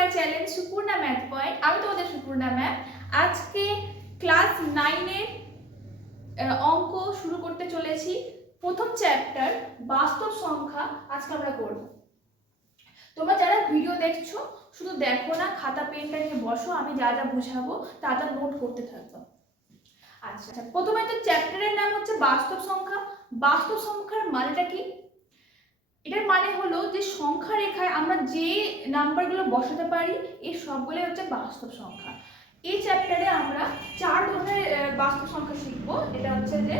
মাই channel Supurna math point. আমি তোমাদের সুপূর্ণা ma'am. আজকে ক্লাস 9 এর অঙ্ক শুরু করতে চলেছি। প্রথম চ্যাপ্টার বাস্তব সংখ্যা আজকে আমরা করব। তোমরা যারা ভিডিও দেখছো শুধু দেখো না, খাতা পেনটা নিয়ে বসো, আমি যা যা বুঝাবো তা নোট করতে থাকবো। আচ্ছা, প্রথমে তো চ্যাপ্টারের নাম হচ্ছে বাস্তব সংখ্যা। বাস্তব সংখ্যার মানেটা কি? এটার মানে হলো যে সংখ্যা রেখায় আমরা যে নাম্বারগুলো বসাতে পারি এই সবগুলোই হচ্ছে বাস্তব সংখ্যা। এই চ্যাপ্টারে আমরা 4 ধরনের বাস্তব সংখ্যা শিখব। এটা হচ্ছে যে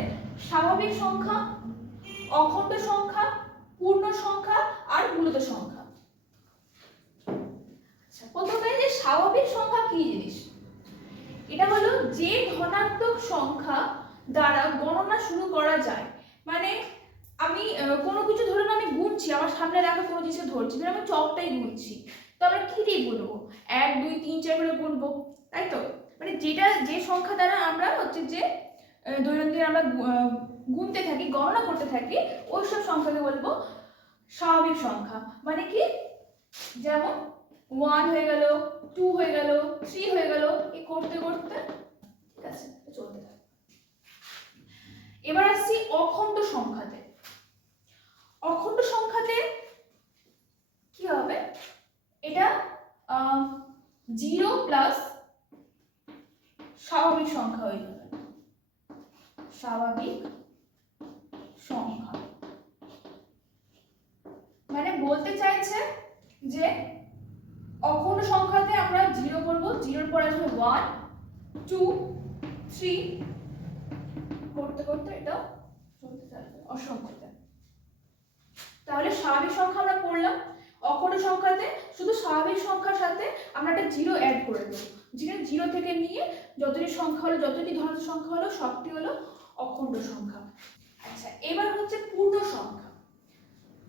স্বাভাবিক সংখ্যা, অখণ্ড সংখ্যা, পূর্ণ সংখ্যা আর মূলত সংখ্যা। আচ্ছা, প্রথমে যে স্বাভাবিক সংখ্যা কি জিনিস? এটা হলো যে ধনাত্মক সংখ্যা দ্বারা গণনা শুরু করা যায়। মানে আমি কোনো কিছু ধরুন আমি গুনছি, আমার সামনে রাখা কোনো জিনিস ধরছি, ধরুন আমি চকটাই গুনছি, তো আমরা কি দিয়ে গুনবো? 1 2 3 4 করে গুনবো, তাই তো? মানে যেটা যে সংখ্যা দ্বারা আমরা হচ্ছে যে দৈনন্দিন আমরা গুনতে থাকি, গণনা করতে থাকি, ওই সব সংখ্যাকে বলবো স্বাভাবিক সংখ্যা। মানে কি? যেমন 1 হয়ে গেল, 2 হয়ে গেল, 3 হয়ে গেল, এই করতে করতে ঠিক আছে চলতে থাকে। এবার আসছি অখণ্ড সংখ্যাতে। অখণ্ড সংখ্যাতে কি হবে? এটা 0 প্লাস স্বাভাবিক সংখ্যা হয়ে যাবে। স্বাভাবিক সংখ্যা মানে বলতে চাইছে যে অখণ্ড সংখ্যাতে আমরা 0 করব, 0 এর পর আসবে 1 2 3 করতে করতে এটা চলতে থাকবে অসংখ্যতে। তাহলে স্বাভাবিক সংখ্যা আমরা পড়লাম। অখণ্ড সংখ্যাতে শুধু স্বাভাবিক সংখ্যার সাথে আমরা একটা 0 অ্যাড করে দেব। 0 থেকে নিয়ে যতটি সংখ্যা হলো, যতটি ধনাত্মক সংখ্যা হলো, সবটি হলো অখণ্ড সংখ্যা। আচ্ছা, এবার হচ্ছে পূর্ণ সংখ্যা।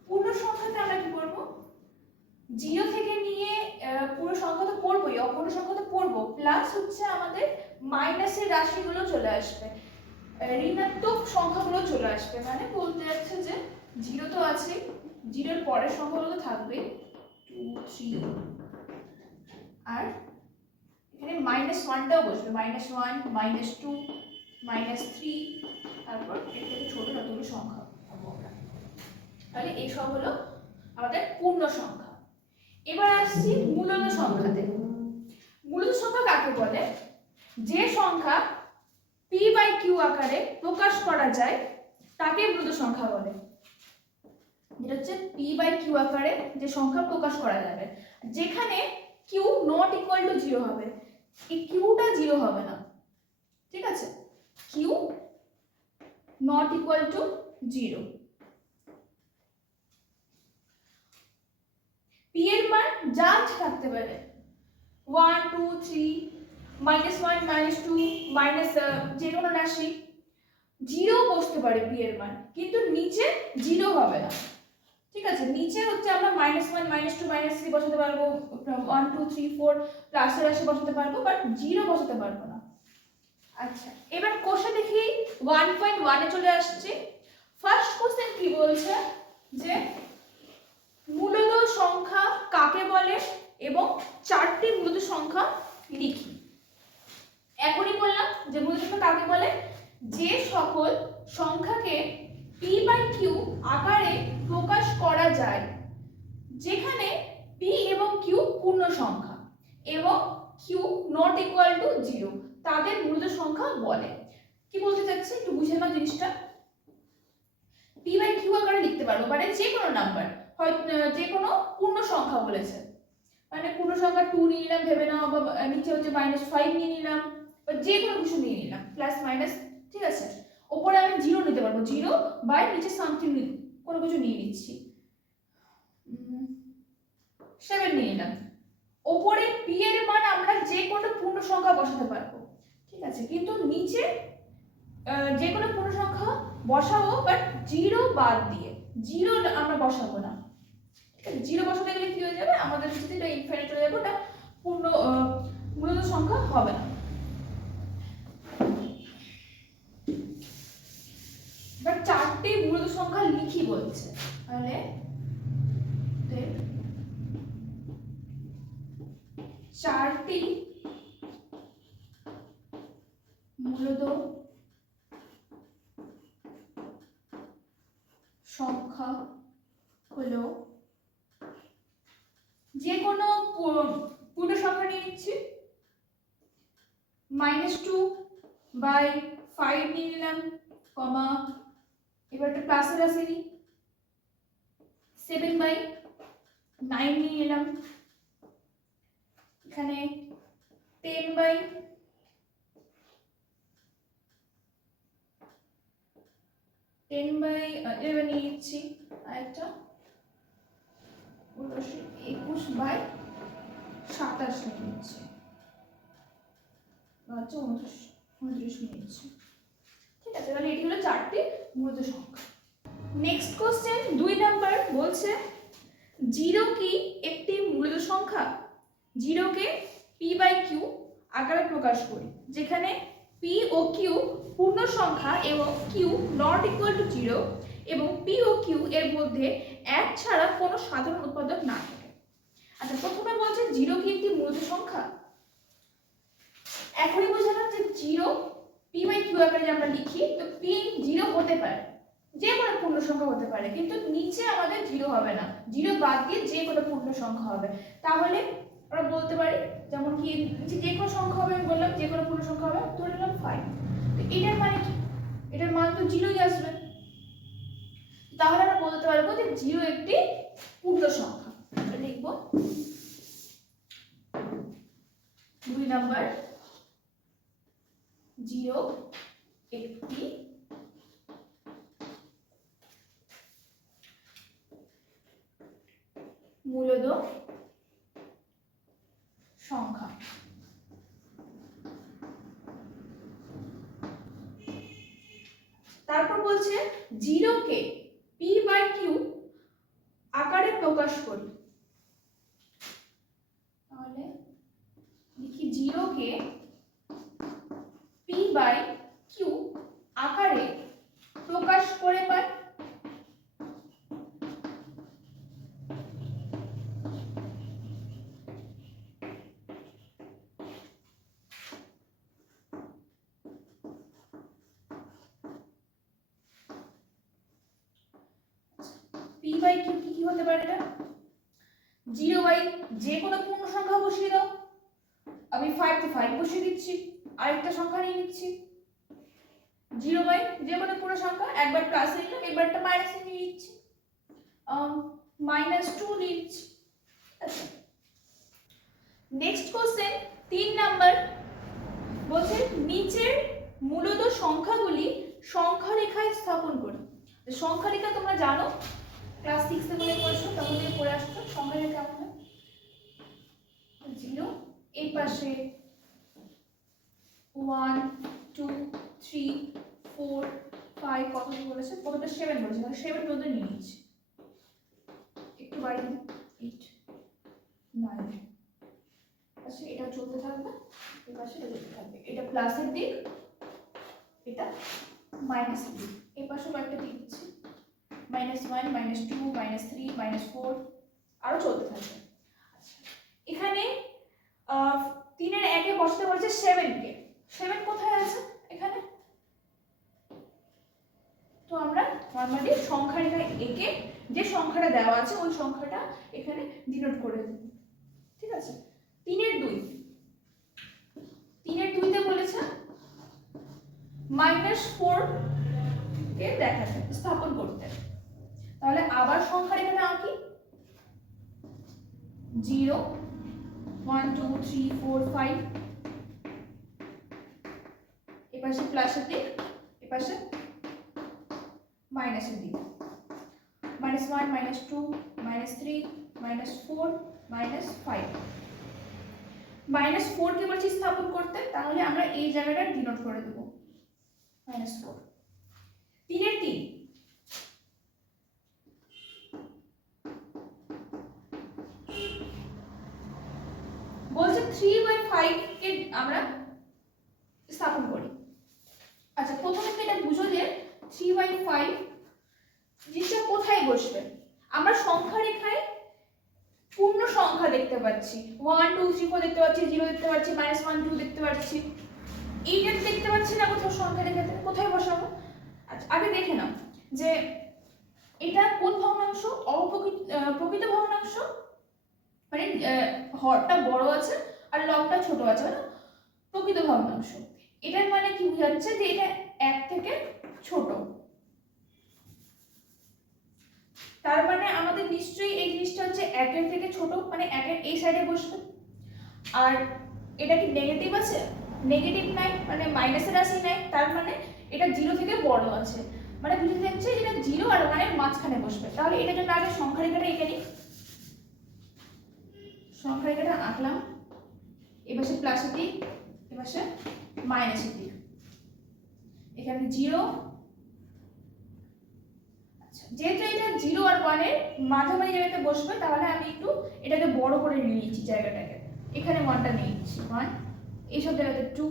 পূর্ণ সংখ্যাতে আমরা কি করব? 0 থেকে নিয়ে পুরো সংখ্যা তো পড়বই, অখণ্ড সংখ্যা তো পড়বো, প্লাস হচ্ছে আমাদের মাইনাসের রাশিগুলো চলে আসবে, ঋণাত্মক সংখ্যাগুলো চলে আসবে। মানে বলতে যাচ্ছে যে 0 তো আছে, 0 এর পরের সংখ্যাগুলো থাকবে 2 3, আর এখানে -1টাও বসবে, -1 -2 -3, তারপর এর থেকে ছোট যতগুলো সংখ্যা পাবো আমরা। তাহলে এই সব হলো আমাদের পূর্ণ সংখ্যা। এবার আসছি মূলত সংখ্যাতে। মূলত সংখ্যা কাকে বলে? যে সংখ্যা p/q আকারে প্রকাশ করা যায় তাকে মূলত সংখ্যা বলে। যেটা হচ্ছে p/q আকারে যে সংখ্যা প্রকাশ করা যাবে, যেখানে q নট ইকুয়াল টু 0 হবে। এই qটা 0 হবে না, ঠিক আছে? q not equal to 0। p এর মান যা থাকতে পারে, 1 2 3 -1 -2 মাইনাস যে কোনো রাশি, 0 বসতে পারে p এর মান, কিন্তু নিচে 0 হবে না, ঠিক আছে? নিচে হচ্ছে আমরা -1 -2 -3 বসাতে পারবো, 1 2 3 4 প্লাসের রাশি বসাতে পারবো, বাট 0 বসাতে পারবো না। আচ্ছা, এবার কোশ্চেন দেখি 1.1 এ চলে আসছে। ফার্স্ট কোশ্চেন কি বলছে যে মূলত সংখ্যা কাকে বলে এবং 4টি মূলত সংখ্যা লিখি। এখনই বললাম যে মূলত সংখ্যা কাকে বলে? যে সকল সংখ্যাকে p/q আকারে প্রকাশ করা যায়, যেখানে p এবং q পূর্ণ সংখ্যা এবং q নট ইকুয়াল টু 0, তাদের মূলত সংখ্যা বলে। কি বলতে চাচ্ছি একটু বুঝে নাও জিনিসটা। p/q আকারে লিখতে পারবো, মানে যে কোনো নাম্বার, হয়তো যে কোনো পূর্ণ সংখ্যা বলেছে, মানে পূর্ণ সংখ্যা 2 নিয়ে নিলাম ভেবে নাও, বা নিচে হচ্ছে -5 নিয়ে নিলাম, বা যে কোনো কিছু নিয়ে নিলাম, প্লাস মাইনাস, ঠিক আছে? উপরে আমি 0 নিতে পারবো, 0 বাই নিচে সামথিং কোনো কিছু নিয়ে নিচ্ছি, 7 নিয়ে নিলাম। উপরে p এর মান আমরা যে কোনো পূর্ণ সংখ্যা বসাতে পারবো, ঠিক আছে? কিন্তু নিচে যে কোনো পূর্ণ সংখ্যা বসাবো, বাট 0 বাদ দিয়ে, 0 আমরা বসাবো না, ঠিক আছে? 0 বসাতে গেলে কি হয়ে যাবে? আমাদের কাছে এটা ইনফিনিট চলে যাবে, ওটা পূর্ণ মূলত সংখ্যা হবে না। বাট 4টি মূলত সংখ্যা লিখি বলছে, তাহলে চারটি মূলত সংখ্যা হলো, যে কোনো পূর্ণ সংখ্যা নিয়ে নিচ্ছি, -2/5 নিয়ে নিলাম, কমা এবার একটা প্লাসের আছে নি 7/9 নিয়ে নিলাম, এখানে 10/11 নিয়ে নিচ্ছি, আর একটা 21/27 নিয়ে নিচ্ছি, আচ্ছা 29 নিয়ে নিচ্ছি। ঠিক আছে, তাহলে এটি হলো চারটি মূলত সংখ্যা। নেক্সট কোশ্চেন 2 নাম্বার বলছে 0 কি একটি মূলত সংখ্যা? 0 কে p/q আকারে প্রকাশ করি, যেখানে p ও q পূর্ণ সংখ্যা এবং q নট ইকুয়াল টু 0 এবং p ও q এর মধ্যে 1 ছাড়া কোনো সাধারণ উৎপাদক না থাকে। আচ্ছা, প্রথমে বলছে 0 কি একটি মূলত সংখ্যা। এখনই বোঝালাম যে 0 p/q আকারে যে আমরা লিখি, তো p 0 হতে পারে, যে কোনো পূর্ণ সংখ্যা হতে পারে, কিন্তু নিচে আমাদের 0 হবে না, 0 বাদ দিয়ে যে কোনো পূর্ণ সংখ্যা হবে। তাহলে আমরা বলতে পারি, যেমন কি যে কোনো সংখ্যা হবে, আমি বললাম যে কোনো পূর্ণ সংখ্যা হবে, ধরে নিলাম 5, তো এটার মানে কি, এটার মান তো 0ই আসবে, তাহলে আমরা বলতে পারবো যে 0 একটি পূর্ণ সংখ্যা। লিখব 2 নাম্বার, 0 একটি মূলদ সংখ্যা। তারপর বলছে 0 কে p/q আকারে প্রকাশ করি, তাহলে লিখি 0 কে p/q আকারে প্রকাশ করে পাই। p/q কি হতে পারে? এটা 0 যে কোনো পূর্ণ সংখ্যা বসিয়ে দাও, আমি 5 তে 5 বসিয়ে দিচ্ছি, আরেকটা সংখ্যা নিয়ে নিচ্ছি, 0 যে কোনো পূর্ণ সংখ্যা, একবার প্লাস নিলাম, এবারটা মাইনাস নিয়ে নিচ্ছি, -2 নিচ্ছি। আচ্ছা, নেক্সট কোশ্চেন 3 নাম্বার বলছে নিচের মূলত সংখ্যাগুলি সংখ্যা রেখায় স্থাপন করি। সংখ্যা রেখা তোমরা জানো, ক্লাস 6 এ মনে পড়ছো, তখন থেকে পড়ে আসছো সংখ্যা রেখা। আমরা 0 এর পাশে 1 2 3 4 5 কত বলেছে, কতটা 7 বলেছে, তাহলে 7 পর্যন্ত নিয়ে নিচ্ছি, একটু বাড়িয়ে 8 9। আচ্ছা, এটা চলতে থাকবে, এই পাশে এটা চলতে থাকবে, এটা প্লাসের দিক, এটা মাইনাসের দিক, এই পাশে কয়েকটা দিক দিচ্ছি, -1 -2 -3 -4, আরো চলতে থাকবে। আচ্ছা, এখানে 3 এর 1 এ বসাতে বলেছে 7 কে, 7 কোথায় আছে এখানে, তো আমরা নরমালি সংখ্যা রেখায় এঁকে যে সংখ্যাটা দেওয়া আছে ওই সংখ্যাটা এখানে ডিনোট করে দেব। ঠিক আছে, 3 এর 2 তে বলেছে -4 কে দেখাতে স্থাপন করতে, তাহলে আবার সংখ্যা রেখাটা আঁকি, 0 1 2 3 4 5, এপাশে প্লাসের দিক, এপাশে মাইনাসের দিক, -1 -2 -3 -4 -5, -4 কে বলছি স্থাপন করতে, তাহলে আমরা এই জায়গাটা ডিনোট করে দেব -4। 3 এর 3 বলছে 3/5 কে আমরা স্থাপন করি। আচ্ছা, প্রথমে এটা বুঝো যে 3/5 জিনিসটা কোথায় বসবে। আমরা সংখ্যা রেখায় পূর্ণ সংখ্যা দেখতে পাচ্ছি, 1 2 3 4 দেখতে পাচ্ছি, 0 দেখতে পাচ্ছি, -1 2 দেখতে পাচ্ছি, এইটা দেখতে পাচ্ছি না কোথাও সংখ্যা দেখে কোথায় বসাবো? আচ্ছা আগে দেখে নাও যে এটা কোন ভগ্নাংশ, প্রকৃত ভগ্নাংশ, মানে হরটা বড় আছে আর লবটা ছোট আছে, মানে প্রকৃত ভগ্নাংশ। এটার মানে কি বোঝাচ্ছে যে এটা 1 থেকে ছোট, তার মানে আমাদের নিশ্চয়ই এই জিনিসটা হচ্ছে 1 এর থেকে ছোট, মানে 1 এর এই সাইডে বসবে। আর এটা কি নেগেটিভ আছে? নেগেটিভ নাই, মানে মাইনাসের রাশি নাই, তার মানে এটা 0 থেকে বড় আছে, মানে বুঝতে যাচ্ছে যেটা 0 আর 1 এর মাঝখানে বসবে। তাহলে এটার জন্য আগে সংখ্যা রেখাটা এঁকে নিই। সংখ্যা রেখাটা আঁকলাম, এপাশে প্লাসের দিক, এপাশে মাইনাসের দিক, এখানে 0। আচ্ছা যেহেতু এটা 0 আর 1 এর মাঝামাঝি জায়গাতে বসবে, তাহলে আমি একটু এটাকে বড় করে নিয়ে নিচ্ছি জায়গাটাকে। এখানে 1টা নিয়ে নিচ্ছি, 1, এইসব জায়গাতে 2,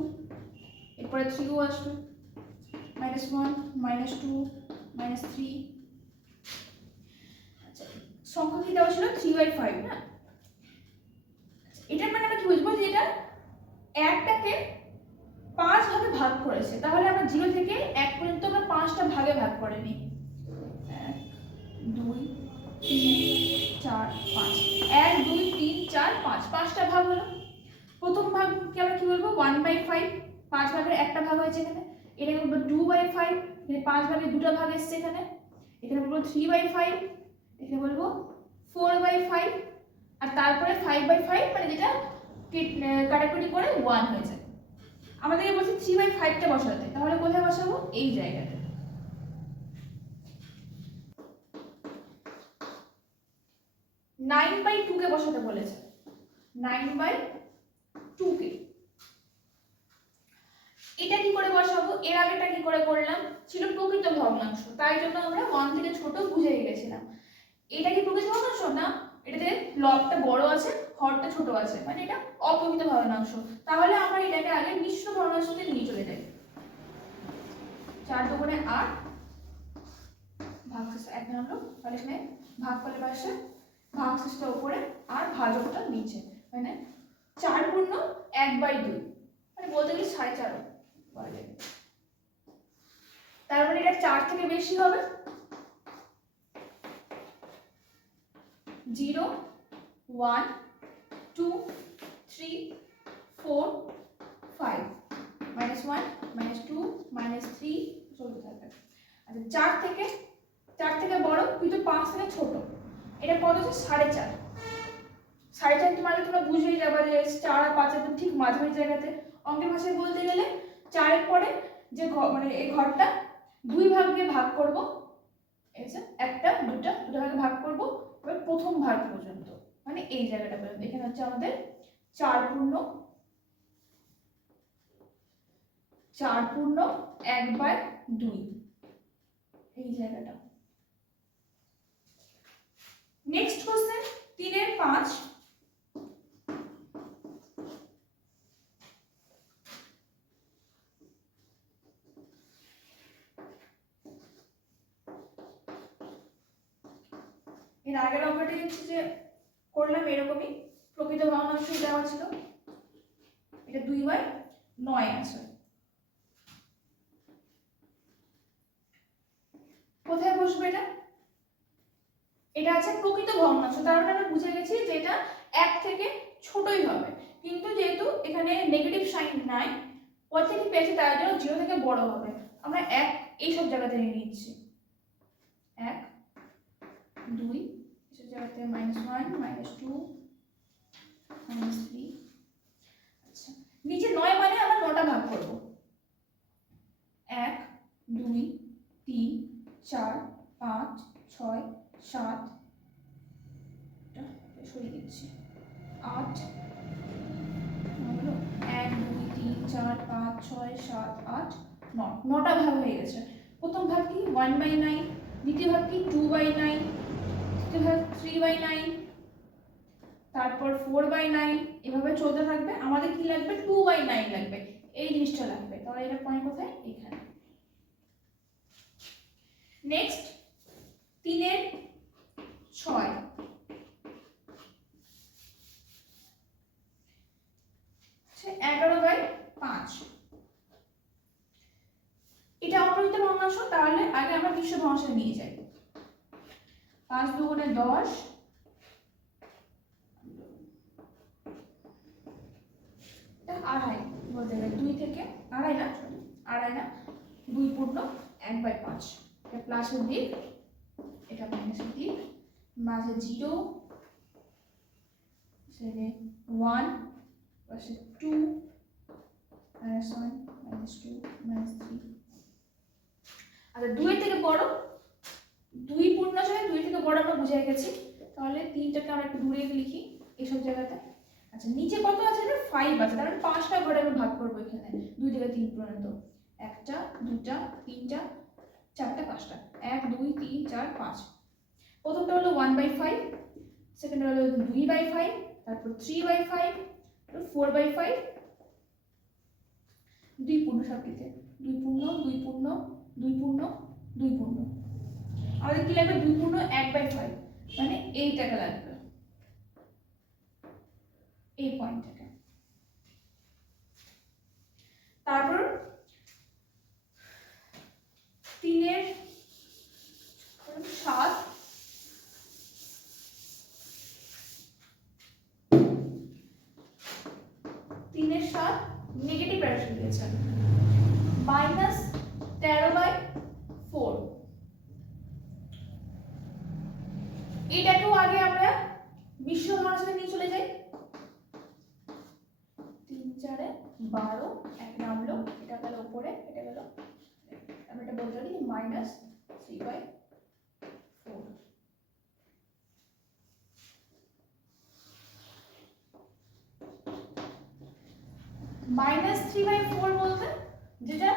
এরপরে 3ও আসবে, -1 -2 -3। আচ্ছা সংখ্যা কি দেওয়া ছিল? 3/5 না? এটার মানে আমরা কি বুঝবো যে এটা 1টাকে 5 ভাগে ভাগ করেছে, তাহলে আমরা 0 থেকে 1 পর্যন্ত আমরা 5টা ভাগে ভাগ করে নিই। 1 2 3 4 5, 1 2 3 4 5, 5টা ভাগ হলো। প্রথম ভাগকে আমরা কি বলবো? 1/5, 5 ভাগের একটা ভাগ হয়েছে এখানে। এটাকে বলবো 2/5, এখানে 5 ভাগের দুটো ভাগ এসেছে এখানে। এখানে বলবো 3/5, এখানে বলবো 4/5, আর তারপরে 5/5, মানে যেটা কাটাকুটি করে 1 হয়ে যায়। আমাদেরকে বলছে 3/5টা বসাতে, তাহলে কোথায় বসাবো? এই জায়গাতে। 9/2 কে বসাতে বলেছে, 9/2 কে। এটা কি করে বসাবো? এর আগেটা কি করে করলাম? ছিল প্রকৃত ভগ্নাংশ, তাই জন্য আমরা 1 থেকে ছোট বুঝে গেছিলাম। এটা কি প্রকৃত ভগ্নাংশ না? এটাতে লবটা বড় আছে, হরটা ছোট আছে, মানে এটা অপ্রকৃত ভগ্নাংশ। তাহলে আমরা এটাকে আগে মিশ্র ভগ্নাংশতে নিয়ে চলে যাই। 4 2 গুণে 8, ভাগশেষ 1 হলো, তাহলে এখানে ভাগফলের পাশে ভাগশেষটা উপরে আর ভাজকটা নিচে, মানে 4 পূর্ণ 1/2, মানে বলতে গেলে 4.5 বলা যায়। তার মানে এটা 4 থেকে বেশি হবে। 0 1 2 3 4 5, -1 -2 -3 চলতে থাকবে। আচ্ছা 4 থেকে বড় কিন্তু 5 থেকে ছোট, এটা কত হচ্ছে? 4.5। 4.5 মানে তোমরা বুঝেই যাবে যে 4 আর 5 এর ঠিক মাঝামাঝি জায়গাতে। অঙ্কের ভাষায় বলতে গেলে 4 এর পরে যে মানে এই ঘরটা 2 ভাগে ভাগ করব, এই যে একটা দুটো ভাগে ভাগ করব, এবার প্রথম ভাগ পর্যন্ত, মানে এই জায়গাটা পর্যন্ত। এখানে হচ্ছে আমাদের 4 পূর্ণ 1/2, এই জায়গাটা। নেক্সট কোশ্চেন 3 এর 5। এর আগের অঙ্কটা হচ্ছে যে করলাম এরকমই, প্রকৃত ভগ্নাংশ দেওয়া ছিল, এটা 2/9 আছে। কোথায় বসবে এটা? এটা আছে প্রকৃত ভগ্নাংশ, তার মানে আমরা বুঝে গেছি যে এটা 1 থেকে ছোটই হবে, কিন্তু যেহেতু এখানে নেগেটিভ সাইন নাই, পজিটিভ পেয়েছে, তার জন্য 0 থেকে বড় হবে। আমরা 1 এই সব জায়গাতে নিয়ে নিচ্ছি, 1 2 এসব জায়গাতে -1 -2 -3। আচ্ছা নিচে 9 মানে আমরা 9টা ভাগ করব, 1 2 3 4 5 6 7, সরিয়ে দিচ্ছি, 8 হলো, 1 2 3 4 5 6 7 8 9, 9টা ভাগ হয়ে গেছে। প্রথম ভাগ কি 1/9, দ্বিতীয় ভাগ কি 2/9, তৃতীয় ভাগ 3/9, তারপর 4/9, এভাবে চলতে থাকবে। আমাদের কি লাগবে? 2/9 লাগবে, এই জিনিসটা লাগবে। তাহলে এটা পয়েন্ট কোথায়? এখানে। নেক্সট 3 এর 6। ভগ্নাংশে নিয়ে যাই। 5 দুগুণে 10, আড়াই বলতে গেলে 2 থেকে আড়াই না, আড়াই না, 2 পূর্ণ 1/5। এটা প্লাসের দিক, এটা মাইনাসের দিক, মাঝে 0, সেখানে 1, পাশে 2, -1, -2, -3। আচ্ছা 2 এর থেকে বড়, 2 পূর্ণ সংখ্যা 2 থেকে বড় আমরা বুঝে গেছি, তাহলে 3টাকে আমরা একটু দূরে লিখি এইসব জায়গাতে। আচ্ছা নিচে কত আছে? 5 আছে, তাহলে 5টা ঘরে আমি ভাগ করব এখানে 2 থেকে 3 পর্যন্ত। 1টা 2টা 3টা 4টা 5টা, 1 2 3 4 5। প্রথমটা হলো 1/5, সেকেন্ডটা হলো 2/5, তারপর 3/5, 4/5, 2 পূর্ণ সবটিতে 2 পূর্ণ 2 পূর্ণ 2 পূর্ণ 2 পূর্ণ। আমাদের কি লাগবে? 2 পূর্ণ 1/5, মানে এইটাকে লাগবে, এই পয়েন্টটাকে। তারপর 3 এর 7, 3 এর 7 নেগেটিভ রাশি দিয়েছে, -13/4। এটাকেও আগে আমরা মিশ্র ভগ্নাংশে নিয়ে চলে যাই। 3 4 12, 1 নামলো, এটা গেল উপরে, এটা গেল, আমি এটা বলতে পারি -3/4। -3/4 বলতে যেটা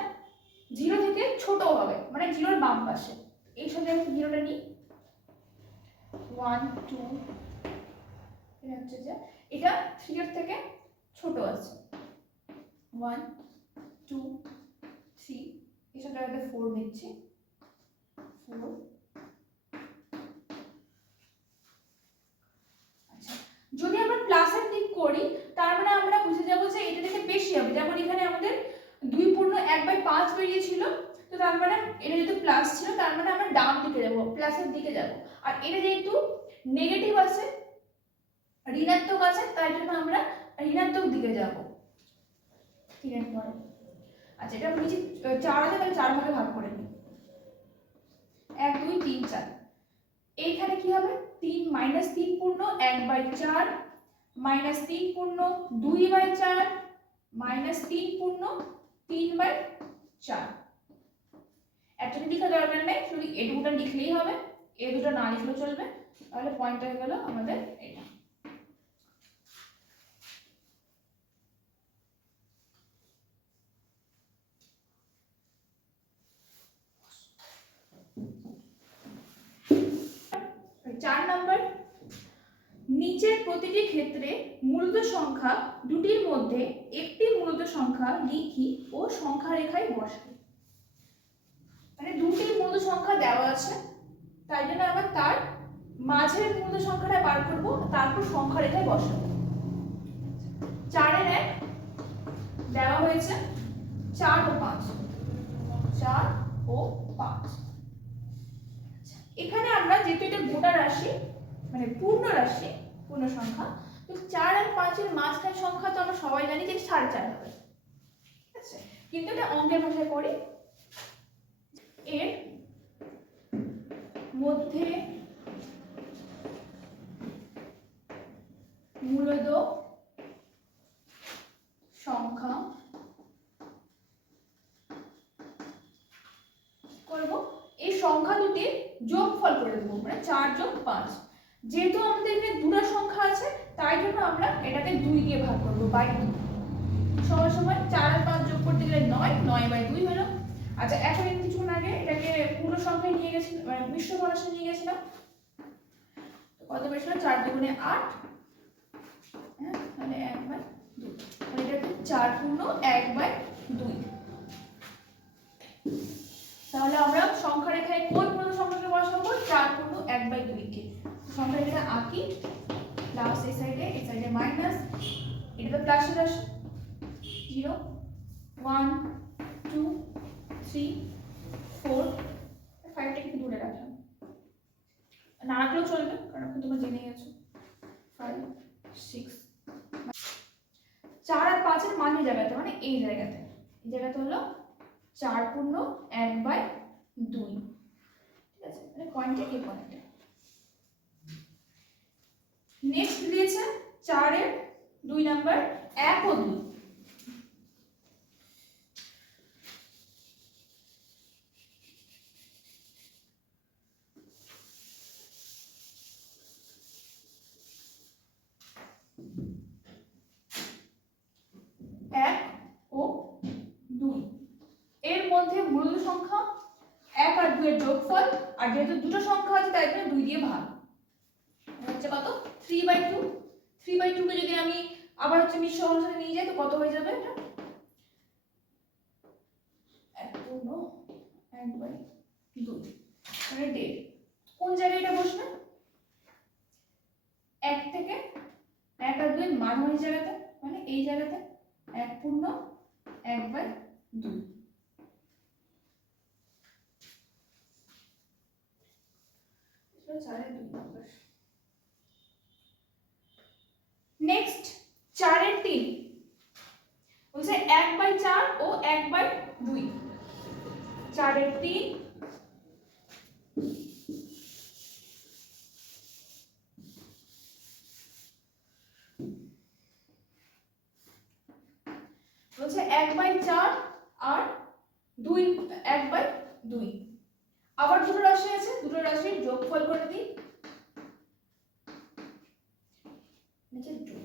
0 থেকে ছোট হবে, মানে 0 এর বাম পাশে। এই সাথে আমি 0টা নিই, 1 2, এটা হচ্ছে যে এটা 3 এর থেকে ছোট আছে, 1 2 3, এসব জায়গাতে 4 নিচ্ছি, 4। আচ্ছা যদি আমরা প্লাসের দিক করি, তার মানে আমরা বুঝে যাব যে এটা থেকে বেশি হবে। যেমন এখানে আমাদের 2 পূর্ণ 1/5 বেরিয়েছিল, তো তার মানে এটা যেহেতু প্লাস ছিল, তার মানে আমরা ডান দিকে যাব, প্লাসের দিকে যাব। আর এটা যেহেতু নেগেটিভ আছে, ঋণাত্মক আছে, তাই জন্য আমরা ঋণাত্মক দিকে যাব 3 এর পরে। আচ্ছা এটা নিচে 4 আছে, তাহলে 4 ভাগে ভাগ করে নিই, 1 2 3 4। এইখানে কি হবে? 3 -3 পূর্ণ 1/4, -3 পূর্ণ 2/4, -3 পূর্ণ 3/4। একটা লেখা দরকার নেই, শুধু এই দুটো লিখলেই হবে, এই দুটো না লিখলেও চলবে। তাহলে পয়েন্ট হয়ে গেল আমাদের এটা। চার নাম্বার, নিচের প্রতিটি ক্ষেত্রে মূলত সংখ্যা দুটির মধ্যে একটি মূলত সংখ্যা লিখি ও সংখ্যা রেখায় বসাই। মানে দুটি মূলত সংখ্যা দেওয়া আছে, তাই জন্য আমরা তার মাঝের মূলত সংখ্যাটা বার করব, তারপর সংখ্যা রেখায় বসাবো। 4 এর 1 দেওয়া হয়েছে, 4 ও 5, 4 ও 5। এখানে আমরা যেহেতু এটা গোটা রাশি, মানে পূর্ণ রাশি, পূর্ণ সংখ্যা, তো 4 আর 5 এর মাঝখানে সংখ্যা তো আমরা সবাই জানি যে 4.5 হবে, ঠিক আছে? কিন্তু এটা অঙ্কের ভাষায় করি, এর মধ্যে মূলদ সংখ্যা করব, এই সংখ্যা দুটির যোগফল করে দেবো, মানে 4 যোগ 5। যেহেতু আমাদের এখানে দুটো সংখ্যা আছে, তাই জন্য আমরা এটাকে 2 দিয়ে ভাগ করব, বাই 2। সবার সময় 4 আর 5 যোগ করতে গেলে 9, 9/2 হলো। আচ্ছা এখন কিছুক্ষণ আগে এটাকে পূর্ণ সংখ্যায় নিয়ে গেছি, মানে মিশ্র ভগ্নাংশে নিয়ে গেছিলাম, কত বেশি? 4 দুগুণে 8, হ্যাঁ, তাহলে 1/2, মানে এটাকে 4 পূর্ণ 1/2। তাহলে আমরা সংখ্যা রেখায় কোন পূর্ণ সংখ্যাকে বসাবো? 4 পূর্ণ 1/2 কে। সংখ্যা রেখা আঁকি, প্লাস এই সাইডে মাইনাস, এটা তো প্লাসের রাশি, 0 1 2 3 4, 5টাকে না রাখলেও চলবে, কারণ এখন তোমরা জেনে গেছো। 5 6 4 আর 5 এর মাঝে জায়গাতে, মানে এই জায়গাতে হলো 4 পূর্ণ 1/2, ঠিক আছে, মানে পয়েন্টে এই পয়েন্টে। নেক্সট দিয়েছে 4 এর 2 নাম্বার 1 ও 2। এর মধ্যে মূল সংখ্যা 1 আর 2 এর যোগফল, আর যেহেতু দুটো সংখ্যা আছে তাই জন্য 2 দিয়ে ভাগ, হচ্ছে কত 3/2। 3/2 কে যদি আমি আবার হচ্ছে মিশ্র অনুসারে নিয়ে যাই তো কত হয়ে যাবে, এটা 1/2 মানে 1.5। কোন জায়গায় এটা বসবে, 1 থেকে 1 আর 2 এর মাঝামাঝি জায়গাতে, মানে এই জায়গাতে 1/2। নেক্সট 4 এর 3 বলছে 1/4 ও 1/2। 4 এর 3 বলছে 1/4 আর 1/2। আবার দুটো রাশি আছে, দুটো রাশির যোগফল করে দিই, নিচে 2,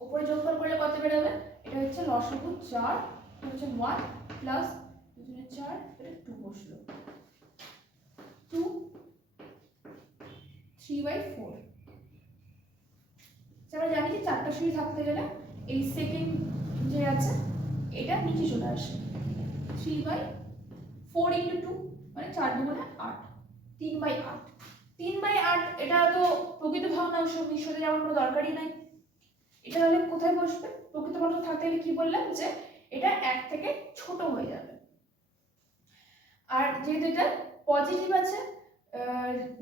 উপরে যোগফল করলে কত বেরোবে, এটা হচ্ছে লসাগু 4, এটা হচ্ছে 1 প্লাস 2 এর 4, এটা 2 বসলো, 2 3/4। আমরা জানি যে চারটা সুই থাকতে গেলে এই সেকেন্ড যে আছে এটা নিচে চলে আসে, 3/4 × 2 মানে 4 দুগুণে 8, 3/8। 3/8 এটা তো প্রকৃত ভগ্নাংশ, মিশ্রতে যাওয়ার কোনো দরকারই নাই। এটা হলে কোথায় বসবে, প্রকৃত ভগ্নাংশ থাকতে গেলে কি বললাম যে এটা 1 থেকে ছোট হয়ে যাবে, আর যেহেতু এটা পজিটিভ আছে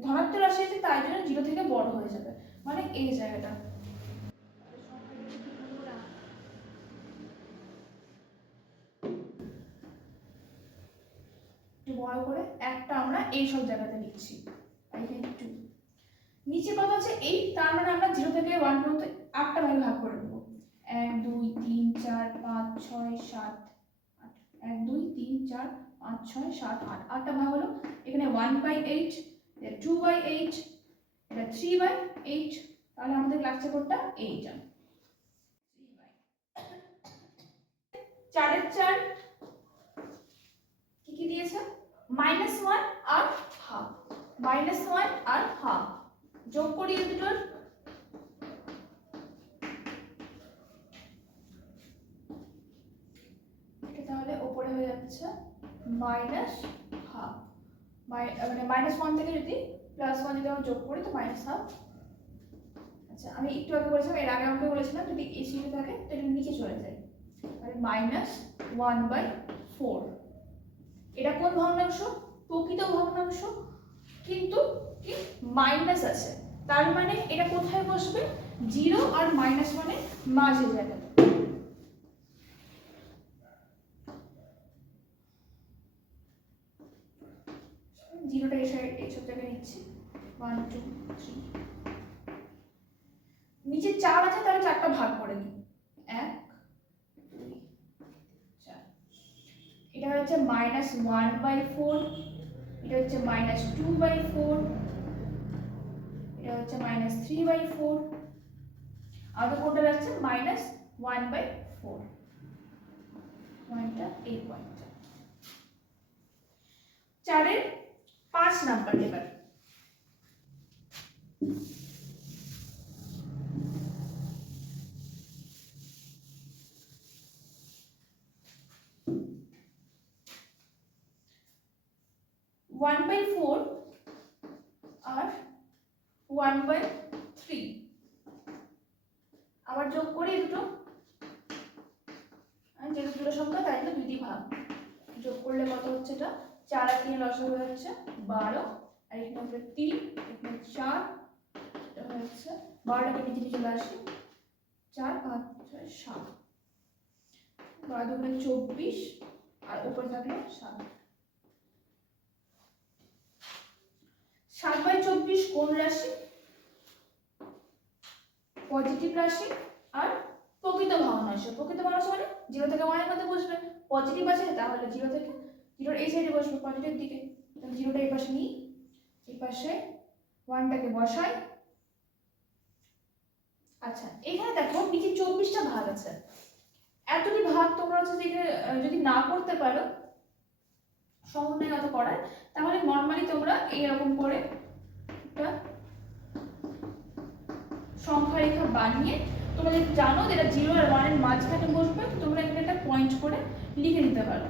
ধনাত্মক রাশি আছে তাই জন্য 0 থেকে বড় হয়ে যাবে, মানে এই জায়গাটা। বড় করে একটা আমরা এই সব জায়গাতে লিখছি, এখানে 2। নিচে কত আছে 8, তার মানে আমরা 0 থেকে 1 পর্যন্ত 8টা ভাগে ভাগ করে দেব। 1 2 3 4 5 6 7 8, 1 2 3 4 5 6 7 8, 8টা ভাগ হলো। এখানে 1/8, এটা 2/8, এটা 3/8, তাহলে আমাদের লাগছে কোনটা, এইটা 4 এর 4 কি দিয়েছে, -1 আর হাফ, -1 আর হাফ যোগ করি এই দুটোর, এটা তাহলে উপরে হয়ে যাচ্ছে -1/2, মানে -1 থেকে যদি +1 যদি আমরা যোগ করি তো -1/2। আচ্ছা আমি একটু আগে বলেছিলাম, এর আগে আমরা বলেছিলাম যদি এই সিটে থাকে তো এটা নিচে চলে যায়, তাহলে -1/4। এটা কোন ভগ্নাংশ, প্রকৃত ভগ্নাংশ, কিন্তু কি মাইনাস আছে, তার মানে এটা কোথায় বসবে, 0 আর -1 এর মাঝে জায়গাতে। জিরোটা এইসব জায়গায় নিচ্ছি, 1 2 3। নিচে 4 আছে তাহলে 4টা ভাগ করে দিই, 1 2 4। এটা হচ্ছে -1/4, এটা হচ্ছে -2/4, এটা হচ্ছে -3/4, আর কোনটা লাগছে -1/4, পয়েন্টটা এই পয়েন্টটা। 4 এর 5 নাম্বার এবার 1/4 আর 1/3 আবার যোগ করি দুটো, যেহেতু দুটো সংখ্যা তাই জন্য 2 দিয়ে ভাগ, যোগ করলে কত হচ্ছে, এটা 4 আর 3 লসাগু হচ্ছে 12, আর এখানে হবে 3, এখানে 4, এটা হচ্ছে 12টাকে নিচে চলে আসি, 4 5 6 7, 12 দুগুণে 24, আর উপরে থাকলো 7। 7/24 কোন রাশি? পজিটিভ রাশি আর প্রকৃত ভগ্নাংশ। প্রকৃত ভগ্নাংশ মানে 0 থেকে 1 এর মধ্যে বসবে, পজিটিভ আছে তাহলে 0 থেকে 0 এই সাইডে বসবে পজিটিভ দিকে, তাহলে 0টা এই পাশে নিই, এই পাশে 1টাকে বসাই। আচ্ছা এখানে দেখো নিচে 24টা ভাগ আছে, এতটি ভাগ তোমরা হচ্ছে যদি না করতে পারো, সহজ নেই অত করার, তাহলে নরমালি তোমরা এইরকম করে একটা সংখ্যা রেখা বানিয়ে তোমরা যদি জানো যে এটা 0 আর 1 এর মাঝখানে বসবে, তোমরা এখানে একটা পয়েন্ট করে লিখে দিতে পারো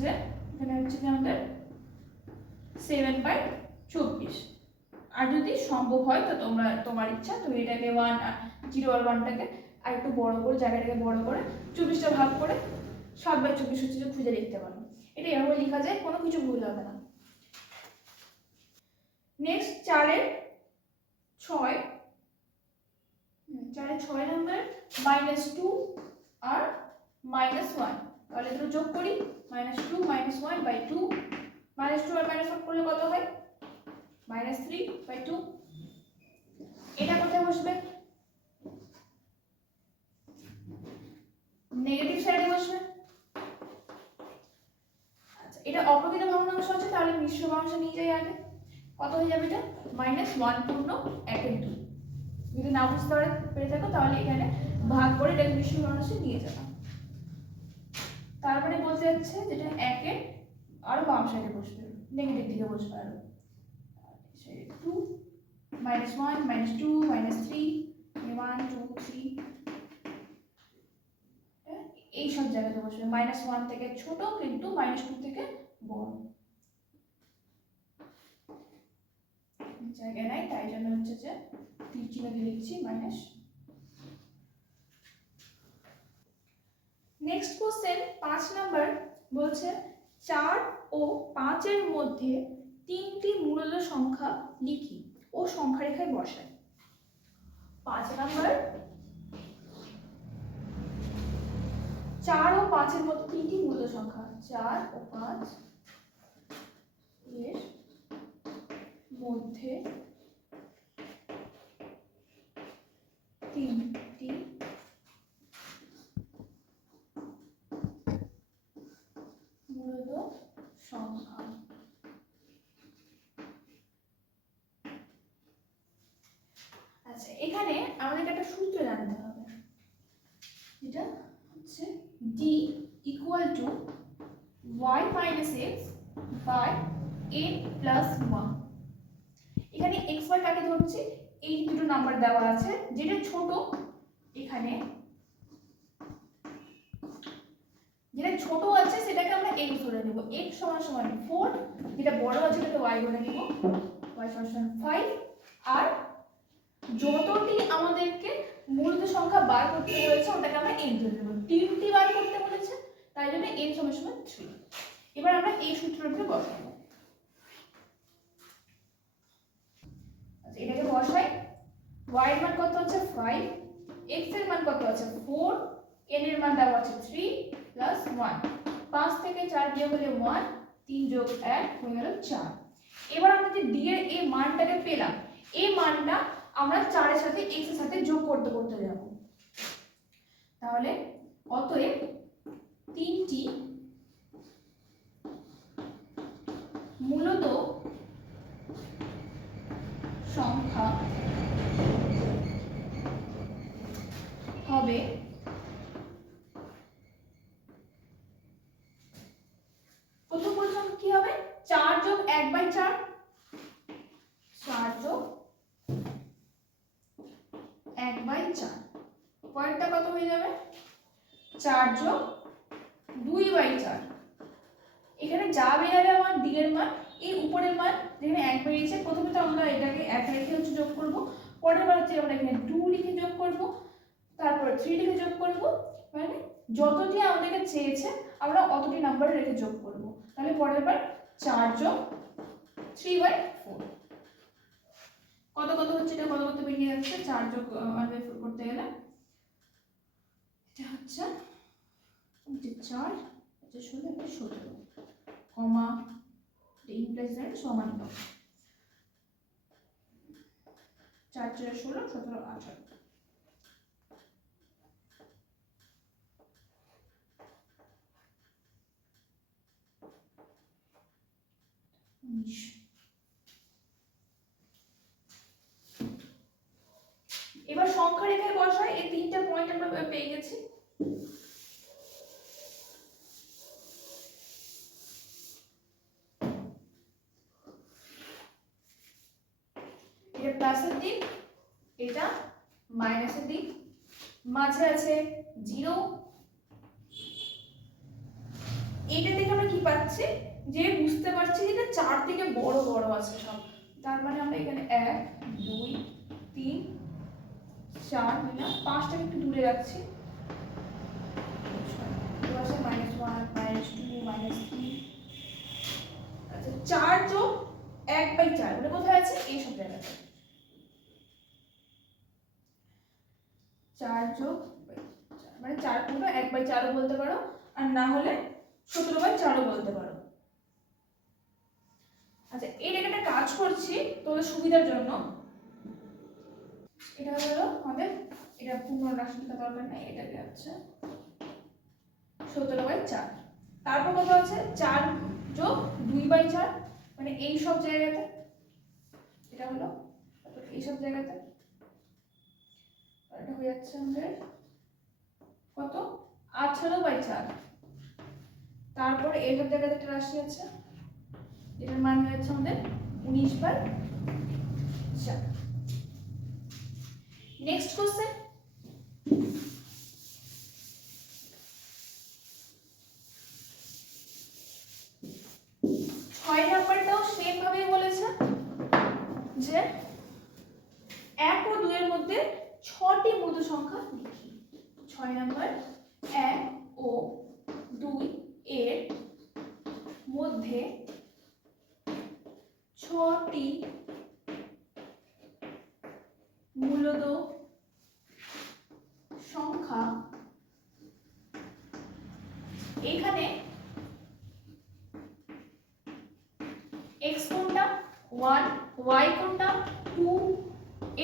যে এখানে হচ্ছে কি আমাদের 7/24। আর যদি সম্ভব হয় তো তোমরা তোমার ইচ্ছা তুমি এটাকে 0 আর 1টাকে আর একটু বড় করে জায়গাটাকে বড় করে 24টা ভাগ করে 7/24 হচ্ছে যে খুঁজে লিখতে পারো। এটা এভাবে লেখা যায়, কোনো কিছু ভুল হবে না। নেক্সট 4 এর 6 নাম্বার -2 আর -1, তাহলে দুটো যোগ করি, -2 -1/2, -2 আর -1 করলে কত হয়? -3/2। এটা কোথায় বসবে? নেগেটিভ সাইডে বসবে। আচ্ছা এটা অপ্রকৃত ভগ্নাংশ আছে, তাহলে মিশ্র ভগ্নাংশ নিয়ে যাই আগে। কত হয়ে যাবে এটা? -1 পূর্ণ 1/2। যদি না বুঝতে পেরে থাকো তাহলে এখানে ভাগ করে এটা মিশ্র ভগ্নাংশে নিয়ে যাবে। তারপরে বলতে যাচ্ছে যেটা 1 আরো বাম সাইডে বসবে, নেগেটিভ দিকে বসবে, আরো 2 -1 -2 -3 1 2 3, এই সব জায়গাতে বসবে। -1 থেকে ছোট কিন্তু -2 থেকে বড় জায়গায় নাই, তাই জন্য হচ্ছে যে তীর চিহ্ন দিয়ে লিখছি মাইনাস। নেক্সট কোশ্চেন 5 নাম্বার বলছে 4 ও 5 এর মধ্যে 3টি মূলদ সংখ্যা লিখি ও সংখ্যা রেখায় বসাই। 5 নাম্বার 4 ও 5 এর মধ্যে 3টি মূলদ সংখ্যা, 4 ও 5 এর মধ্যে 3টি মূলদ সংখ্যা। আচ্ছা এখানে আমাদেরকে একটা সূত্র জানতে হবে, যেটা হচ্ছে d = y - x / n + 1। এখানে x y কাকে ধরছি? এই দুটো নাম্বার দেওয়া আছে, যেটা ছোট এখানে যেটা ছোট আছে সেটাকে আমরা x ধরে নেব, x = 4, যেটা বড় আছে সেটাকে y ধরে নেব, y = 5। আর যতটি আমাদেরকে মূলদ সংখ্যা বার করতে বলেছে ওটাকে আমরা n ধরে নেব, 3টি বার করতে বলেছে তাই জন্য n = 3। এবার আমরা এই সূত্রের উপরে বসাবো। আচ্ছা এটাকে বসাই, y এর মান কত আছে 5, x এর মান কত আছে 4, n এর মান দেওয়া আছে 3 + 1, 5 থেকে 4 বিয়োগ হলে 1, 3 + 1 হয়ে গেল 4। এবার আমরা যে d এর এই মানটাকে পেলাম, এই মানটা আমরা 4 এর সাথে x এর সাথে যোগ করতে করতে যাব। তাহলে অতএব 3টি মূলদ সংখ্যা হবে প্রথম কি হবে 4 + 1/4, 4 + 1/4, পরেরটা কত হয়ে যাবে 4 + 2/4। এখানে যা বেরাবে আমার d এর মান, এই উপরের মান যেখানে 1 বেরিয়েছে প্রথমে তো আমরা এটাকে 1 রেখে হচ্ছে যোগ করব, পরের বার হচ্ছে আমরা এখানে 2 লিখে যোগ করব, তারপর 3 লিখে যোগ করব, মানে যতটি আমাদেরকে চেয়েছে আমরা অতটি নাম্বার রেখে যোগ করব। তাহলে পরের বার 4 যোগ 3/4 কত কত হচ্ছে, এটা কত কত বেরিয়ে যাচ্ছে 4 যোগ 1/4 করতে গেলে এটা হচ্ছে 4 এটা 16 এটা 17 কমা ইমপ্লাইজ দ্যাট সমান 4 4 16 17 18 19 এবার সংখ্যা রেখায় বসাই, এই তিনটা পয়েন্ট আমরা পেয়ে গেছি। এটা প্লাসের দিক, এটা মাইনাসের দিক, মাঝে আছে 0। এটা থেকে আমরা কি পাচ্ছি, যে বুঝতে পারছি যে এটা 4 থেকে বড় বড় আছে সব, তার মানে আমরা এখানে 1 2 3 4 না 5টাকে একটু দূরে রাখছি, -1 -2 -3। আচ্ছা 4 যোগ 1/4 মানে কোথায় আছে, এই সব জায়গাতে 4 যোগ মানে 4 পুরো 1/4 বলতে পারো, আর না হলে 17/4 বলতে পারো। আচ্ছা এই রেখাটা কাজ করছি তোমাদের সুবিধার জন্য, এটা হলো আমাদের, এটা পূর্ণ রাশি লেখা দরকার নাই, এটা আছে 17/4। তারপর কত আছে 4 যোগ 2/4 মানে এই সব জায়গাতে, এটা হলো এই সব জায়গাতে, এটা হয়ে যাচ্ছে আমাদের কত 18/4। তারপরে এই সব জায়গাতে একটা রাশি আছে, এটার মান হচ্ছে আমাদের 19/4। নেক্সট কোশ্চেন, ছয় নাম্বারটাও সেম ভাবেই বলেছে যে 1 ও 2 এর মধ্যে 6টি মূল সংখ্যা লিখি। 6 নাম্বার 1 ও 2 এর মধ্যে 6টি মূলদ সংখ্যা, এখানে x কোনটা 1 y কোনটা 2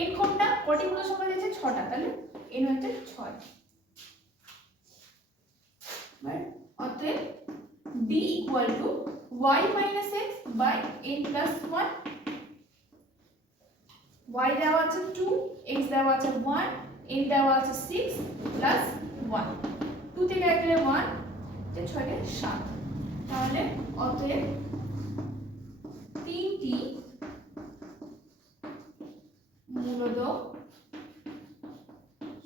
n কোনটা, কটি মূল সংখ্যা দিয়েছে 6টা, তাহলে n হচ্ছে 6। অতএব b equal to y minus x by n plus 1, y দেওয়া আছে 2, x দেওয়া আছে 1, n দেওয়া আছে 6 plus 1, 2 থেকে 1 গেলে 1, যে 6 কে 7। তাহলে অতএব তিনটি মূলদ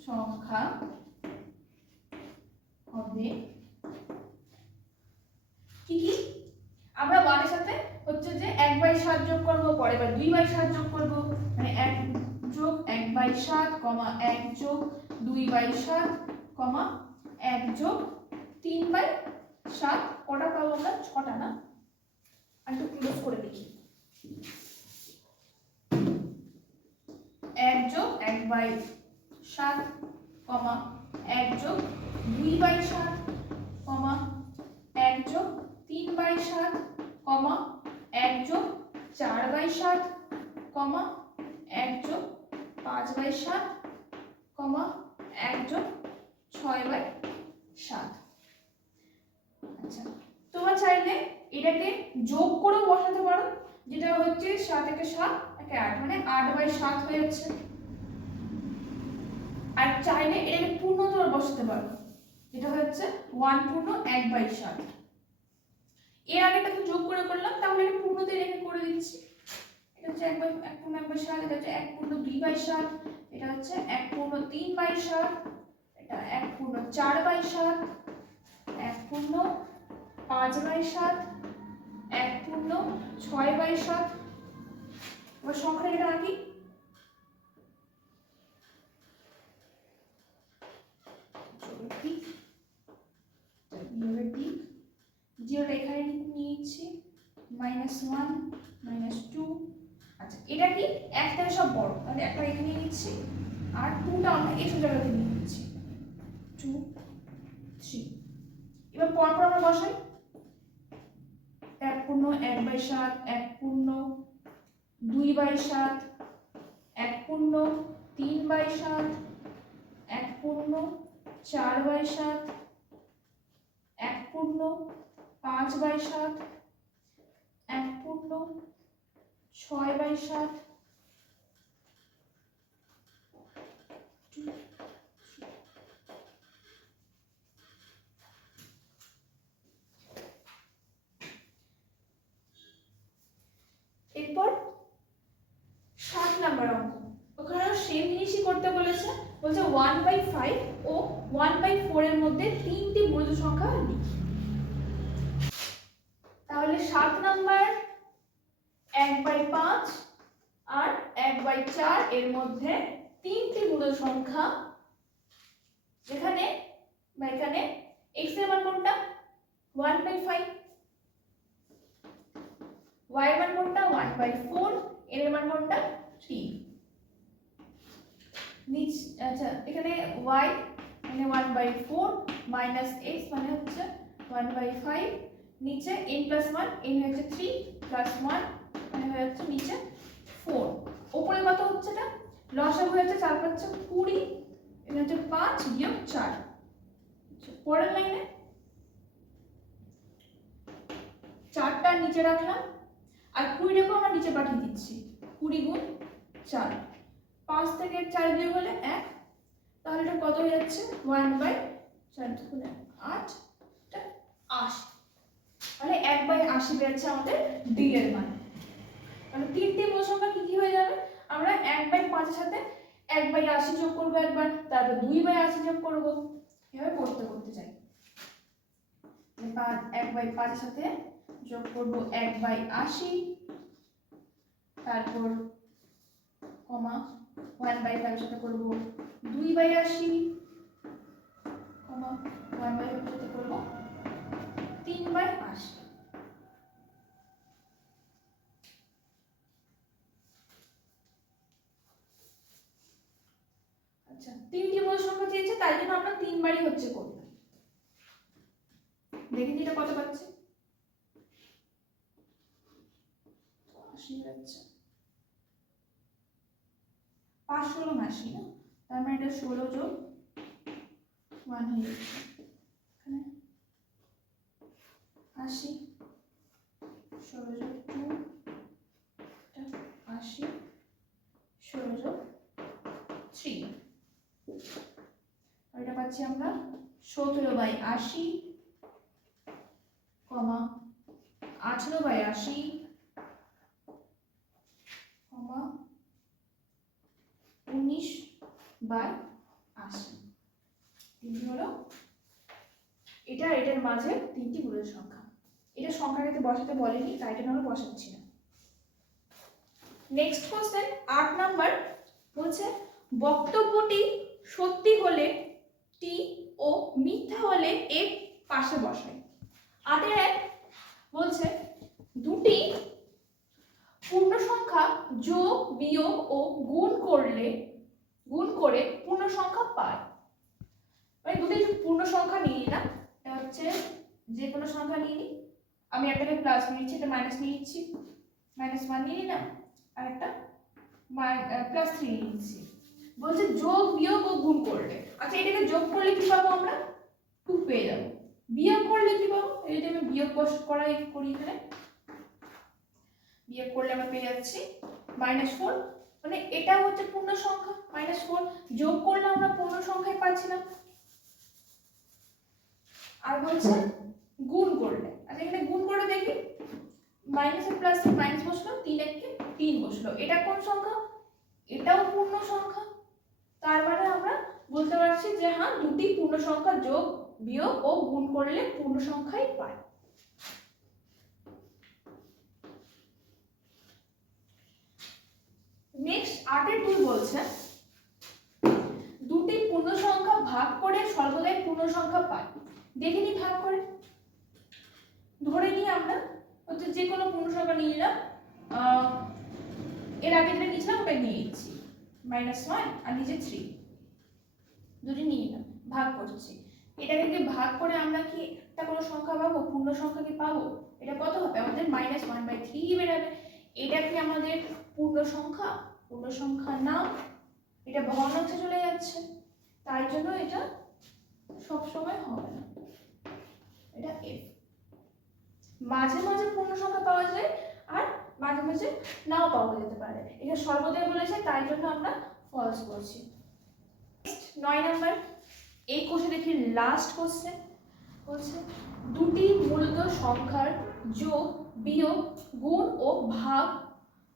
সংখ্যা হবে কি কি, আমরা 1 এর সাথে হচ্ছে যে 1/7 যোগ করব, পরে আবার 2/7 যোগ করব, মানে 1 যোগ 1/7, 1 যোগ 2/7, 1 যোগ 3/7, কটা পাবো আমরা 6টা না, আর একটু ক্লোজ করে দেখি, 1 যোগ 1/7, 1 যোগ 2/7, 1 যোগ 3/7, 1 যোগ 4/7, 1 যোগ 5/7, 1 যোগ 6/7। আচ্ছা তোমরা চাইলে এটাকে যোগ করে বসাতে পারো, যেটা হচ্ছে 7 একে 7 একে 8 মানে 8/7 হয়ে যাচ্ছে, আর চাইলে এটাকে পূর্ণতর বসাতে পারো, এটা হচ্ছে 1 পূর্ণ 1/7। এর আগেটা তো যোগ করে করলাম, তাহলে এটা পূর্ণতে রেখে করে দিচ্ছি, এটা হচ্ছে 1 পূর্ণ 1/7, এটা হচ্ছে 1 পূর্ণ 2/7, এটা হচ্ছে 1 পূর্ণ 3/7, এটা 1 পূর্ণ 4/7, 1 পূর্ণ 5/7, 1 পূর্ণ 6/7। এবার সংখ্যা এটা আঁকি, জিরোটা এখানে নিয়েছি, -1 -2। আচ্ছা এটা কি একটাই সব বড়, তাহলে একটা এখানে নিচ্ছি আর 2টা আমরা এইসব জায়গাতে নিয়ে নিচ্ছি 2 3। এবার পরপর আমরা বসাই 1 পূর্ণ 1/7, 1 পূর্ণ 2/7, 1 পূর্ণ 3/7, 1 পূর্ণ 4/7, 1 পূর্ণ 5/7, 1 পূর্ণ 6/7। এরপর 7 নাম্বার অঙ্ক, ওখানে সেম জিনিসই করতে বলেছে, বলছে 1/5 ও 1/4 এর মধ্যে তিনটি মূল সংখ্যা লিখি। তাহলে 7 নাম্বার 1/5 আর 1/4 এর মধ্যে তিনটি মূল সংখ্যা, যেখানে বা এখানে x এর মান কোনটা 1/5, y এর মান কোনটা 1/4, এর মান কোনটা 3। আচ্ছা এখানে y মানে 1/4 মাইনাস x মানে হচ্ছে 1/5, নিচে n + 1, n হচ্ছে 3 + 1 মানে হয়ে যাচ্ছে নিচে 4। উপরে কত হচ্ছে এটা লসাগু হচ্ছে 4 5 20, এটা হচ্ছে 5 - 4। পরের লাইনে 4টা নিচে রাখলাম আর 20টাকে আমরা নিচে পাঠিয়ে দিচ্ছি, 20 × 4, 5 থেকে 4 বিয়োগ হলে 1, তাহলে এটা কত হয়ে যাচ্ছে 1/4 × 8 টা 80। তাহলে 1/80 বেরোচ্ছে আমাদের d এর মান। তাহলে তিনটি মূল সংখ্যা কি কি হয়ে যাবে, আমরা 1/5 এর সাথে 1/80 যোগ করব একবার, তারপর 2/80 যোগ করব, এভাবে করতে করতে যাই। এবার 1/5 এর সাথে যোগ করব 1/80, তারপর কমা 1/5 এর সাথে করব 2/80, কমা 1/5 এর সাথে করব 3/80। আচ্ছা তিনটি মূল সংখ্যা দিয়েছে, তাই জন্য আমরা 3 বারই হচ্ছে করব। দেখি এটা কত পাচ্ছি, 80 যাচ্ছে 5 16 80 না, তার মানে এটা 16 যোগ 1 হয়ে যাচ্ছে এখানে 80, 16 যোগ 2 এটা 80, 16 যোগ 3, আর এটা পাচ্ছি আমরা 17/80, কমা 18/80, কমা 19/80। তিনটি হলো এটা এটার মাঝে তিনটি মূল সংখ্যা। এটা সংখ্যাটাতে বসাতে বলেনি, তাই জন্য আমরা বসাচ্ছি না। নেক্সট কোশ্চেন 8 নাম্বার, বলছে বক্তব্যটি সত্যি হলে টি ও মিথ্যা হলে এর পাশে বসাই। 8 বলছে দুটি পূর্ণ সংখ্যা যোগ বিয়োগ ও গুণ করে পূর্ণ সংখ্যা পায়। মানে দুটি পূর্ণ সংখ্যা নিয়ে নিলাম, এটা হচ্ছে যে কোনো সংখ্যা নিয়ে নিই, আমি একটাকে প্লাস নিচ্ছি, এটা মাইনাস নিয়ে নিচ্ছি, -1 নিয়ে নিলাম আর একটা +3 নিয়ে নিচ্ছি। বলছে যোগ বিয়োগ ও গুণ করলে, আচ্ছা এটাকে যোগ করলে কি পাবো আমরা 2 পেয়ে যাব, বিয়োগ করলে কি পাবো, এই যে আমি বিয়োগ করি এখানে, বিয়োগ করলে আমরা পেয়ে যাচ্ছি -4, মানে এটা হচ্ছে পূর্ণ সংখ্যা -4, যোগ করলে আমরা পূর্ণ সংখ্যায় পাচ্ছিলাম। আর বলছে গুণ করলে, আচ্ছা এখানে গুণ করে দেখি, মাইনাস এর প্লাস মাইনাস বসলো, 3 1 3 বসলো, এটা কোন সংখ্যা, এটাও পূর্ণ সংখ্যা, তার মানে আমরা বলতে পারছি যে হ্যাঁ দুটি পূর্ণ সংখ্যা যোগ বিয়োগ ও গুণ করলে পূর্ণ সংখ্যাই পায়। নেক্সট 8 বলছে দুটি পূর্ণ সংখ্যা ভাগ করে সর্বদাই পূর্ণ সংখ্যা পায়। দেখে নি ভাগ করে, ধরে নিই আমরা অর্থাৎ যে কোনো পূর্ণ সংখ্যা নিয়ে নিলাম, এর আগে যেটা নিয়েছিলাম ওটা নিয়ে নিচ্ছি, -1 আর নিচে 3 দুটি নিয়ে নিলাম, ভাগ করছি। এটাকে ভাগ করে আমরা কি একটা কোনো সংখ্যা পাবো, পূর্ণ সংখ্যা কি পাবো? এটা কত হবে? আমাদের -1/3 বেরোবে। এটা কি আমাদের পূর্ণ সংখ্যা? পূর্ণ সংখ্যা না, এটা ভগ্নাংশে চলে যাচ্ছে, তাই জন্য এটা সব সময় হবে না, এটা f। মাঝে মাঝে পূর্ণ সংখ্যা পাওয়া যায় আর মাঝে মাঝে নাও পাওয়া যেতে পারে, এটা সর্বদাই বলেছে, তাই জন্য আমরা ফলস করছি। 9 নাম্বার, এই কোশ্চেন দেখি লাস্ট কোশ্চেন বলছে দুটি মূলত সংখ্যার যোগ, বিয়োগ, গুণ ও ভাগ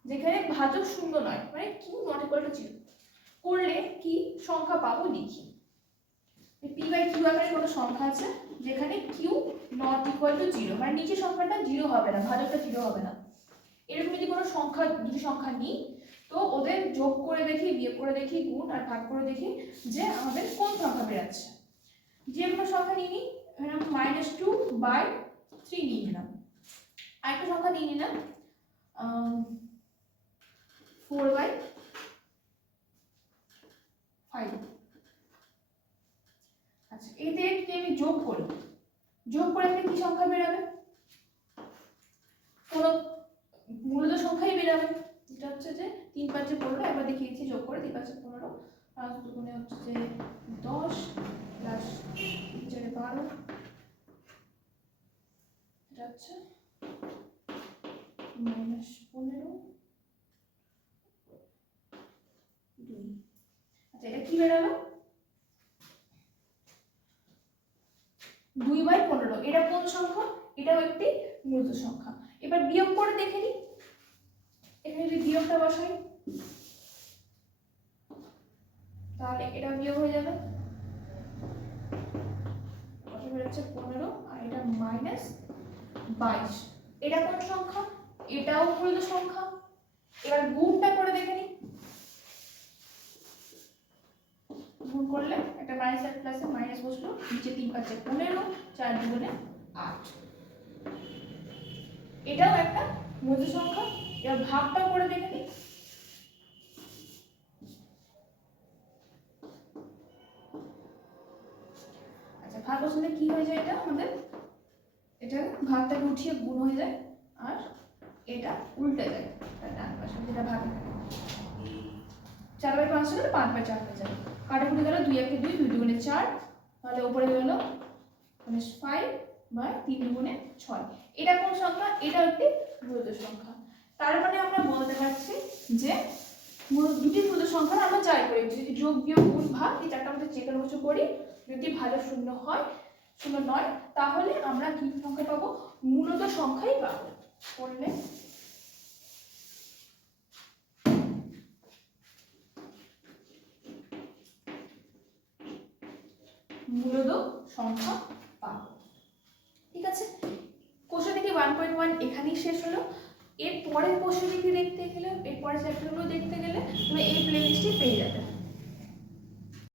যেখানে ভাজক শূন্য নয়, মানে q নট ইকুয়াল টু 0 করলে কি সংখ্যা পাবো লিখি। p/q আকারে কোনো সংখ্যা আছে যেখানে q নট ইকুয়াল টু 0, মানে নিচের সংখ্যাটা 0 হবে না, ভাজকটা 0 হবে না। এরকম যদি কোনো সংখ্যা, দুটি সংখ্যা নিই, তো ওদের যোগ করে দেখি, বিয়োগ করে দেখি, গুণ আর ভাগ করে দেখি যে আমাদের কোন সংখ্যা বেরাচ্ছে। যে কোনো সংখ্যা নিয়ে নিই, -2/3 নিয়ে নিলাম। আরেকটা সংখ্যা নিয়ে নিলাম 4/5। আচ্ছা, এতে যদি আমি যোগ করি, যোগ করে দেখি কি সংখ্যা বেরাবে? কোনো মূলত সংখ্যাই বেরাবে। এটা হচ্ছে যে 3 × 5 = 15, একবার দেখিয়েছি যোগ করে 3 × 5 = 15, 5 দুগুণে হচ্ছে যে 10 প্লাস 3 × 4 = 12, এটা হচ্ছে -15 2। আচ্ছা, এটা কি বেরালো? 2/15। এটা কোন সংখ্যা? এটাও একটি মূলত সংখ্যা। এবার বিয়োগ করে দেখে নিই, এখানে যদি বিয়োগটা বসাই তাহলে এটা বিয়োগ হয়ে যাবে, কত বেরোচ্ছে 15 আর এটা -22। এটা কোন সংখ্যা? এটাও মূলত সংখ্যা। এবার গুণটা করে দেখে নিই, গুণ করলে একটা মাইনাস আর প্লাসে মাইনাস বসলো, নিচে 3 × 5 = 15, 4 দুগুণে 8, এটাও একটা মূলত সংখ্যা। এবার ভাগটা করে দেখে নিই, আচ্ছা ভাগ বসালে কি হয়ে যায়? এটা আমাদের, এটা ভাগটাকে উঠিয়ে গুণ হয়ে যায় আর এটা উল্টে যায়, ডান পাশে যেটা ভাগ 4/5 হলে 5/4 হয়ে যাবে। কাটাকুটি গেল 2 × 1 = 2, 2 দুগুণে 4, তাহলে উপরে গেল 5/3 দুগুণে 6। এটা কোন সংখ্যা? এটা একটি মূলত সংখ্যা। তার মানে আমরা বলতে পারছি যে দুটি মূলত সংখ্যা আমরা যাই করি, যদি যোগ, বিয়োগ, গুণ, ভাগ এই চারটার মধ্যে যে কোনো কিছু করি, যদি ভাজক শূন্য হয়, শূন্য নয়, তাহলে আমরা কি সংখ্যা পাবো? মূলত সংখ্যাই পাবো। করলে মূলত সংখ্যা পাবো। ঠিক আছে, কোশ্চেন থেকে 1.1 এখানেই শেষ হলো। এর পরের কোশ্চেন দেখতে গেলে, এর পরের চ্যাপ্টারগুলো দেখতে গেলে তুমি এই প্লেলিস্টে পেয়ে যাবে।